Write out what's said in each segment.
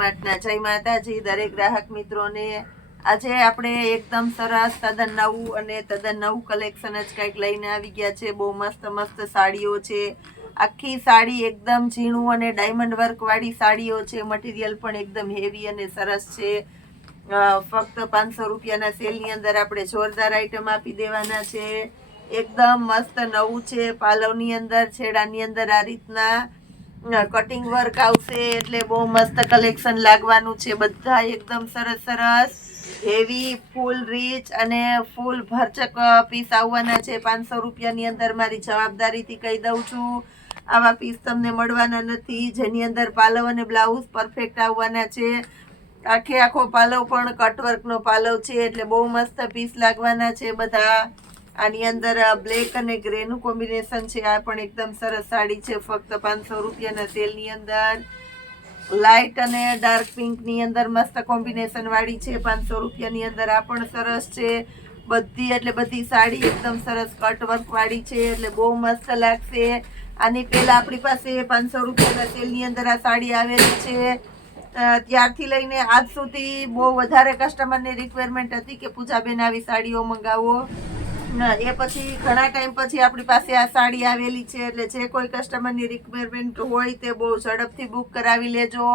માર્ટના જય માતાજી દરેક ગ્રાહક મિત્રોને। આજે આપણે એકદમ સરસ તદ્દન નવું અને તદ્દન નવું કલેક્શન જ કંઈક લઈને આવી ગયા છે। બહુ મસ્ત મસ્ત સાડીઓ છે। આખી સાડી એકદમ ઝીણું અને ડાયમંડ વર્ક વાળી સાડીઓ છે। મટીરિયલ પણ એકદમ હેવી અને સરસ છે। ફક્ત 500 રૂપિયાના સેલની અંદર આપણે જોરદાર આઈટમ આપી દેવાના છે। એકદમ મસ્ત નવું છે। પાલવની અંદર છેડાની અંદર આ રીતના કટિંગ વર્ક આવશે એટલે બહુ મસ્ત કલેક્શન લાગવાનું છે। બધા એકદમ સરસ સરસ હેવી ફૂલ રીચ અને ફૂલ ભરચક પીસ આવવાના છે। 500 રૂપિયાની અંદર મારી જવાબદારીથી કહી દઉં છું, આવા પીસ તમને મળવાના નથી જેની અંદર પાલવ અને બ્લાઉઝ પરફેક્ટ આવવાના છે। આખે આખો પાલવ પણ કટવર્કનો પાલવ છે એટલે બહુ મસ્ત પીસ લાગવાના છે બધા। આની અંદર બ્લેક અને ગ્રે નું કોમ્બિનેશન છે। આ પણ એકદમ સરસ સાડી છે ફક્ત 500 રૂપિયાના સેલની અંદર। લાઇટ અને ડાર્ક પિંક ની અંદર મસ્ત કોમ્બિનેશન વાળી છે 500 રૂપિયાની અંદર। આ પણ સરસ છે બધી, એટલે બધી સાડી એકદમ સરસ કટ વર્ક વાળી છે એટલે બહુ મસ્ત લાગશે। આની પહેલા આપણી પાસે 500 રૂપિયાના સેલની અંદર આ સાડી આવેલી છે। ત્યારથી લઈને આજ સુધી બહુ વધારે કસ્ટમરની રિક્વાયરમેન્ટ હતી કે પૂજાબેન આવી સાડીઓ મંગાવો। એ પછી ઘણા ટાઈમ પછી આપણી પાસે આ સાડી આવેલી છે એટલે જે કોઈ કસ્ટમરની રિક્વાયરમેન્ટ હોય તે બહુ ઝડપથી બુક કરાવી લેજો,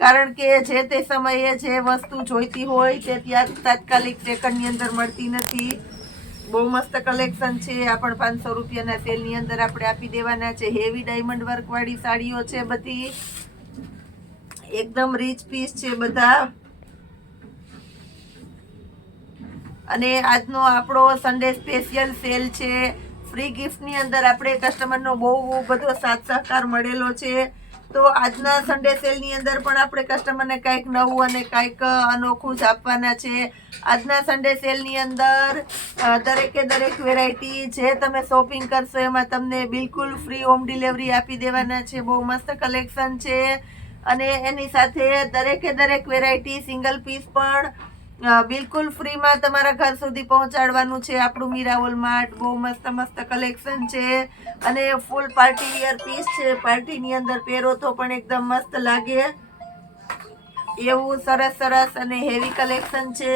કારણ કે જે તે સમયે જે વસ્તુ જોઈતી હોય તે ત્યાં તાત્કાલિક સેકન્ડની અંદર મળતી નથી। બહુ મસ્ત કલેક્શન છે। આ પણ 500 રૂપિયાના સેલની અંદર આપણે આપી દેવાના છે। હેવી ડાયમંડ વર્ક વાળી સાડીઓ છે બધી, એકદમ રીચ પીસ છે બધા। અને આજનો આપણો સન્ડે સ્પેશિયલ સેલ છે। ફ્રી ગિફ્ટની અંદર આપણે કસ્ટમરનો બહુ બધો સાથ સહકાર મળેલો છે, તો આજના સન્ડે સેલની અંદર પણ આપણે કસ્ટમરને કંઈક નવું અને કંઈક અનોખું જ આપવાના છે। આજના સન્ડે સેલની અંદર દરેકે દરેક વેરાયટી જે તમે શોપિંગ કરશો એમાં તમને બિલકુલ ફ્રી હોમ ડિલિવરી આપી દેવાના છે। બહુ મસ્ત કલેક્શન છે અને એની સાથે દરેકે દરેક વેરાયટી સિંગલ પીસ પણ બિલકુલ ફ્રીમાં તમારા ઘર સુધી પહોંચાડવાનું છે આપણું મીરાવોલ માર્ટ। બહુ મસ્ત મસ્ત કલેક્શન છે અને ફૂલ પાર્ટી વિયર પીસ છે। પાર્ટીની અંદર પહેરો તો પણ એકદમ મસ્ત લાગે એવું સરસ સરસ અને હેવી કલેક્શન છે।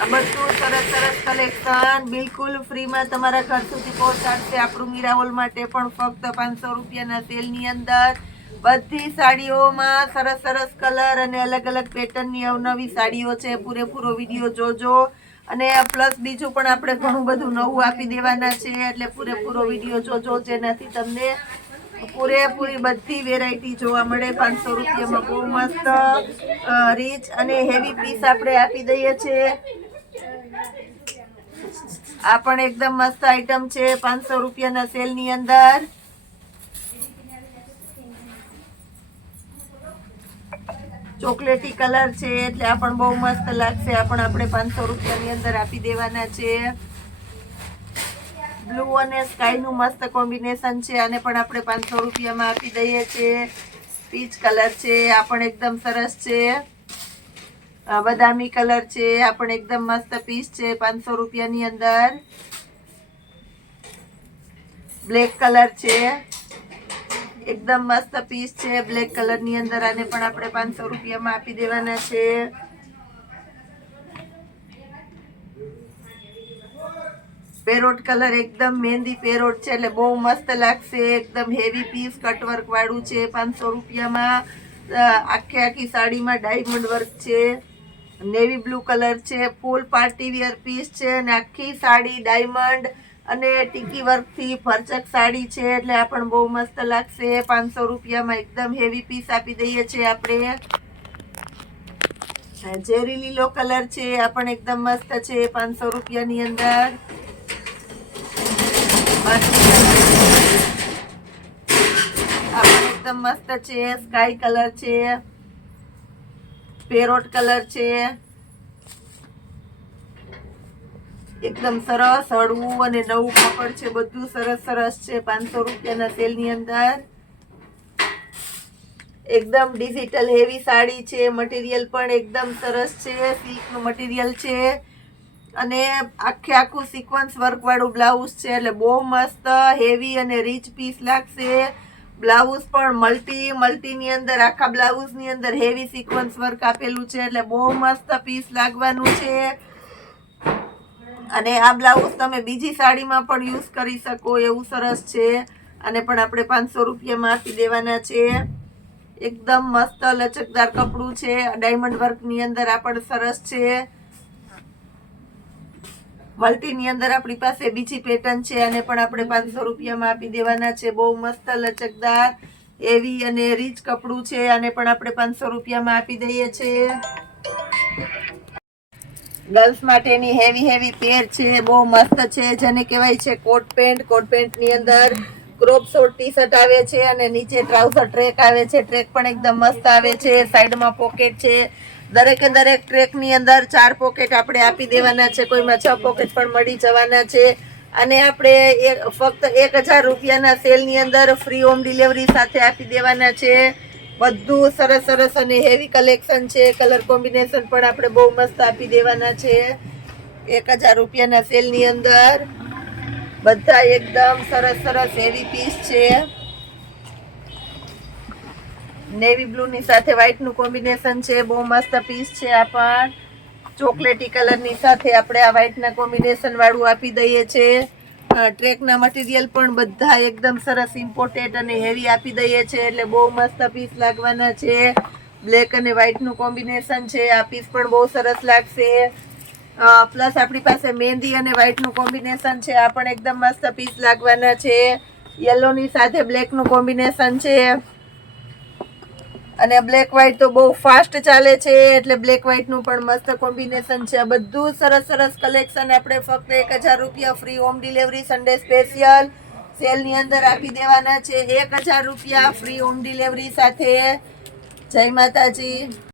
આ બધું સરસ સરસ કલેક્શન બિલકુલ ફ્રીમાં તમારા ઘર સુધી પહોંચાડશે આપણું મીરાવોલ માટે પણ ફક્ત 500 રૂપિયાના સેલની અંદર। બધી સાડીઓમાં સરસ સરસ કલર અને અલગ અલગ પેટર્નની અવનવી સાડીઓ છે। પૂરેપૂરો વિડીયો જોજો અને પ્લસ બીજું પણ આપણે ઘણું બધું નવું આપી દેવાના છે એટલે પૂરેપૂરો વિડીયો જોજો, જેનાથી તમને પૂરેપૂરી બધી વેરાયટી જોવા મળે। 500 રૂપિયામાં બહુ મસ્ત રીચ અને હેવી પીસ આપણે આપી દઈએ છીએ। આ પણ એકદમ મસ્ત આઈટમ છે 500 રૂપિયાના સેલની અંદર। ચોકલેટી કલર છે એટલે આ પણ બહુ મસ્ત લાગશે। આ પણ આપણે 500 રૂપિયાની અંદર આપી દેવાના છે। બ્લુ અને સ્કાય નું મસ્ત કોમ્બિનેશન છે, આને પણ આપણે 500 રૂપિયામાં આપી દઈએ છીએ। પીચ કલર છે, આ પણ એકદમ સરસ છે। બદામી કલર છે, આ પણ એકદમ મસ્ત પીસ છે 500 રૂપિયાની અંદર। બ્લેક કલર છે, એકદમ મસ્ત પીસ છે બ્લેક કલર ની અંદર, આને પણ આપણે 500 રૂપિયામાં આપી દેવાના છે। પેરોટ કલર એકદમ મહેંદી પેરોટ છે એટલે બહુ મસ્ત લાગશે। એકદમ હેવી પીસ કટવર્ક વાળું છે 500 રૂપિયામાં। આખે આખી સાડીમાં ડાયમંડ વર્ક છે। નેવી બ્લુ કલર છે, ફૂલ પાર્ટી વિયર પીસ છે અને આખી સાડી ડાયમંડ અને ટીકી વર્ક થી ભરચક સાડી છે એટલે આ પણ બહુ મસ્ત લાગશે। 500 રૂપિયામાં એકદમ હેવી પીસ આપી દઈએ છીએ આપણે। ઝેરી લીલો કલર છે, આ પણ એકદમ મસ્ત છે 500 રૂપિયાની અંદર। આ પણ એકદમ મસ્ત છે, સ્કાય કલર છે, પેરોટ કલર છે, એકદમ સરસ હળવું અને નવું કાપડ છે। બધું સરસ સરસ છે 500 રૂપિયાના સેલની અંદર। એકદમ ડિજિટલ હેવી સાડી છે, મટીરિયલ પણ એકદમ સરસ છે, સિલ્ક નું મટીરિયલ છે અને આખું સિક્વન્સ વર્ક વાળું બ્લાઉઝ છે, એટલે બહુ મસ્ત હેવી અને રીચ પીસ લાગશે. બ્લાઉઝ પણ મલ્ટીની અંદર આખા બ્લાઉઝની અંદર હેવી સિક્વન્સ વર્ક આપેલું છે, એટલે બહુ મસ્ત પીસ લાગવાનું છે. અને આ બ્લાઉઝ તમે બીજી સાડીમાં પણ યુઝ કરી શકો એવું સરસ છે. અને પણ આપણે 500 રૂપિયામાં આપી દેવાના છે. એકદમ મસ્ત લચકદાર કપડું છે, ડાયમંડ વર્કની અંદર આ પણ સરસ છે. મલ્ટીની અંદર આપણી પાસે બીજી પેટર્ન છે, અને પણ આપણે 500 રૂપિયામાં આપી દેવાના છે. બહુ મસ્ત લચકદાર હેવી અને રીચ કપડું છે, અને પણ આપણે 500 રૂપિયામાં આપી દઈએ છીએ. ગર્લ્સ માટેની હેવી પેર છે, બહુ મસ્ત છે, જેને કહેવાય છે કોટ પેન્ટ. કોટ પેન્ટની અંદર ક્રોપ શોર્ટ ટી શર્ટ આવે છે, અને નીચે ટ્રાઉઝર ટ્રેક આવે છે. ટ્રેક પણ એકદમ મસ્ત આવે છે. સાઈડમાં પોકેટ છે. દરેકે દરેક ટ્રેકની અંદર 4 પોકેટ આપણે આપી દેવાના છે. કોઈમાં 6 પોકેટ પણ મળી જવાના છે. અને આપણે ફક્ત 1000 રૂપિયાના સેલની અંદર ફ્રી હોમ ડિલિવરી સાથે આપી દેવાના છે. બધું સરસ અને હેવી કલેક્શન છે. કલર કોમ્બિનેશન પણ આપણે બહુ મસ્ત આપી દેવાના છે. 1000 રૂપિયાના સેલની અંદર બધા એકદમ સરસ હેવી પીસ છે. નેવી બ્લુ ની સાથે વ્હાઈટ નું કોમ્બિનેશન છે. બહુ મસ્ત પીસ છે. આ પણ ચોકલેટી કલર ની સાથે આપણે આ વ્હાઈટ ના કોમ્બિનેશન વાળું આપી દઈએ છીએ. ટ્રેક ના મટીરિયલ પણ બધા એકદમ સરસ ઇમ્પોર્ટેન્ટ અને હેવી આપી દઈએ છીએ, એટલે બહુ મસ્ત પીસ લાગવાના છે. બ્લેક અને વ્હાઈટ નું કોમ્બિનેશન છે. આ પીસ પણ બહુ સરસ લાગશે. પ્લસ આપણી પાસે મહેંદી અને વ્હાઈટ નું કોમ્બિનેશન છે. આ પણ એકદમ મસ્ત પીસ લાગવાના છે. યલો ની સાથે બ્લેક નું કોમ્બિનેશન છે. અને બ્લેક વ્હાઈટ તો બહુ ફાસ્ટ ચાલે છે, એટલે બ્લેક વ્હાઈટ નું પણ મસ્ત કોમ્બિનેશન છે. બધું સરસ કલેક્શન આપણે ફક્ત 1000 રૂપિયા free home delivery Sunday special સેલની અંદર આપી દેવાના છે. 1000 રૂપિયા ફ્રી હોમ ડિલિવરી સાથે. જય માતાજી.